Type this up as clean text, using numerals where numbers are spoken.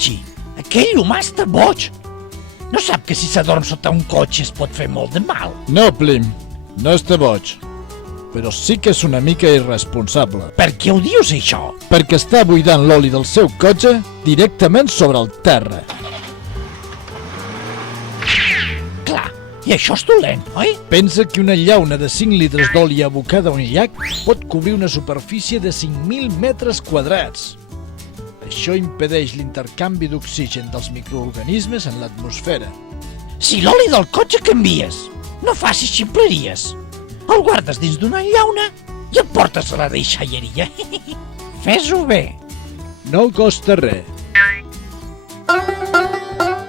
Archie, aquell humà està boig. No sap que si s'adorm sota un cotxe es pot fer molt de mal. No, Plim, no està boig. Però sí que és una mica irresponsable. Per què ho dius, això? Perquè està buidant l'oli del seu cotxe directament sobre el terra. Clar, i això és dolent, oi? Pensa que una llauna de 5 litres d'oli abocada a un llac pot cobrir una superfície de 5.000 metres quadrats. Això impedeix l'intercanvi d'oxigen dels microorganismes en l'atmosfera. Si l'oli del cotxe canvies, no facis ximpleries. El guardes dins d'una llauna i el portes a la deixalleria. Fes-ho bé. No costa res.